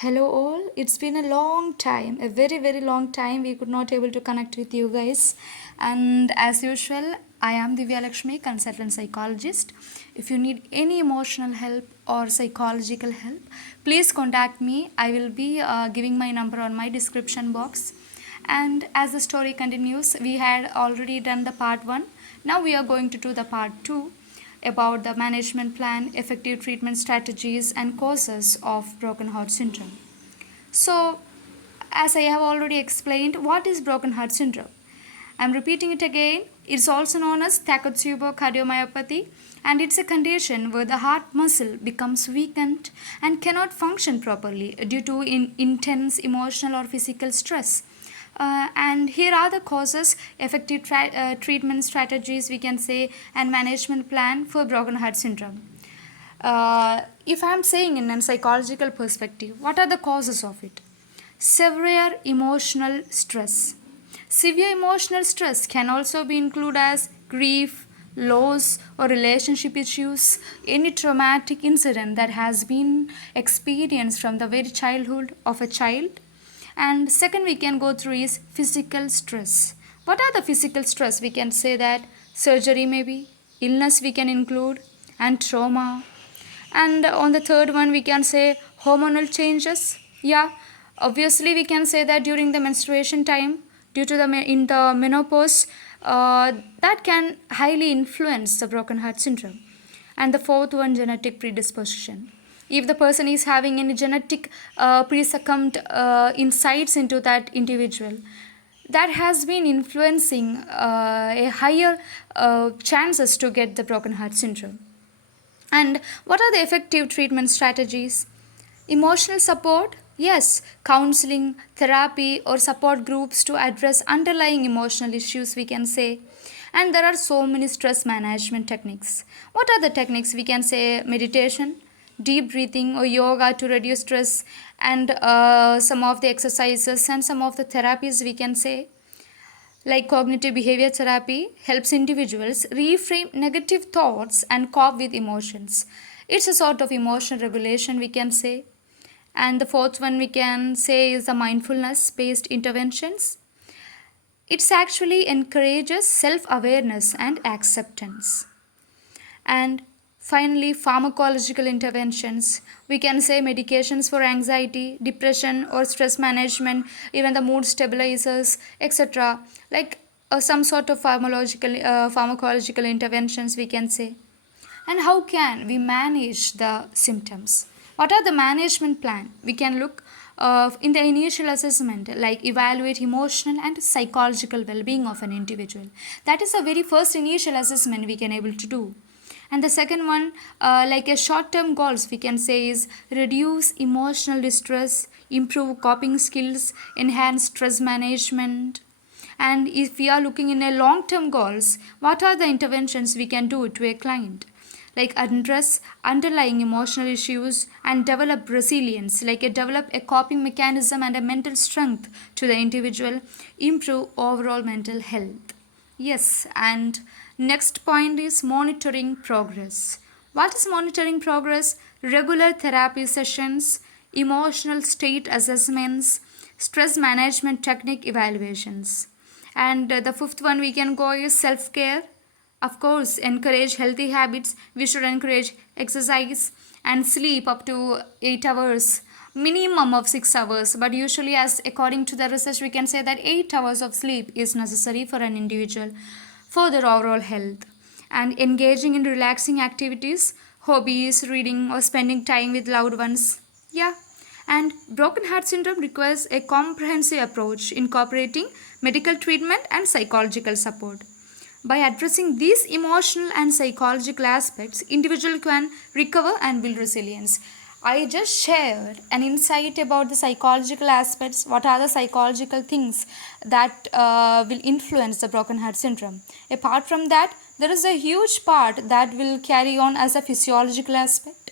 Hello all, it's been a long time, a very long time we could not able to connect with you guys, and as usual I am Divyalekshhmi, consultant psychologist. If you need any emotional help or psychological help, please contact me. I will be giving my number on my description box. And as the story continues, we had already done the part 1. Now we are going to do the part 2 about the management plan, effective treatment strategies, and causes of broken heart syndrome. So, as I have already explained, what is broken heart syndrome? I am repeating it again. It's also known as Takotsubo cardiomyopathy, and it's a condition where the heart muscle becomes weakened and cannot function properly due to intense emotional or physical stress. And here are the causes, effective treatment strategies, we can say, and management plan for broken heart syndrome. If I am saying in a psychological perspective, what are the causes of it? Severe emotional stress. Severe emotional stress can also be included as grief, loss, or relationship issues, any traumatic incident that has been experienced from the very childhood of a child. And second we can go through is physical stress. What are the physical stress? We can say that surgery maybe, illness we can include, and trauma. And on the third one we can say hormonal changes. Yeah, obviously we can say that during the menstruation time, due to in the menopause, that can highly influence the broken heart syndrome. And the fourth one, genetic predisposition. If the person is having any genetic presuccumbed insights into that individual, that has been influencing a higher chances to get the broken heart syndrome. And what are the effective treatment strategies? Emotional support, yes, counseling, therapy, or support groups to address underlying emotional issues, we can say. And there are so many stress management techniques. What are the techniques? We can say meditation, deep breathing, or yoga to reduce stress, and some of the exercises and some of the therapies, we can say. Like cognitive behavior therapy helps individuals reframe negative thoughts and cope with emotions. It's a sort of emotional regulation, we can say. And the fourth one we can say is the mindfulness based interventions. It actually encourages self awareness and acceptance. And finally, pharmacological interventions. We can say medications for anxiety, depression, or stress management, even the mood stabilizers, etc. Like some sort of pharmacological interventions, we can say. And how can we manage the symptoms? What are the management plan? We can look in the initial assessment, like evaluate emotional and psychological well-being of an individual. That is the very first initial assessment we can able to do. And the second one, like a short-term goals, we can say is reduce emotional distress, improve coping skills, enhance stress management. And if we are looking in a long-term goals, what are the interventions we can do to a client? Like address underlying emotional issues and develop resilience, like develop a coping mechanism and a mental strength to the individual, improve overall mental health. Yes, and next point is monitoring progress. What is monitoring progress? Regular therapy sessions, emotional state assessments, stress management technique evaluations. And the fifth one we can go is self care. Of course, encourage healthy habits. We should encourage exercise and sleep up to 8 hours, minimum of 6 hours. But usually, as according to the research, we can say that 8 hours of sleep is necessary for an individual for their overall health. And engaging in relaxing activities, hobbies, reading, or spending time with loved ones. Yeah. And broken heart syndrome requires a comprehensive approach incorporating medical treatment and psychological support. By addressing these emotional and psychological aspects, individual can recover and build resilience. I just shared an insight about the psychological aspects. What are the psychological things that will influence the broken heart syndrome? Apart from that, there is a huge part that will carry on as a physiological aspect.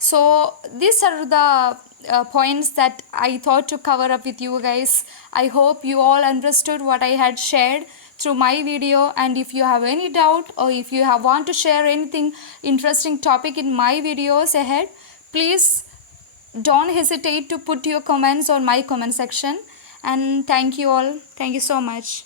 So these are the points that I thought to cover up with you guys. I hope you all understood what I had shared through my video, and if you have any doubt or if you want to share anything interesting topic in my videos ahead, please don't hesitate to put your comments on my comment section. And thank you all. Thank you so much.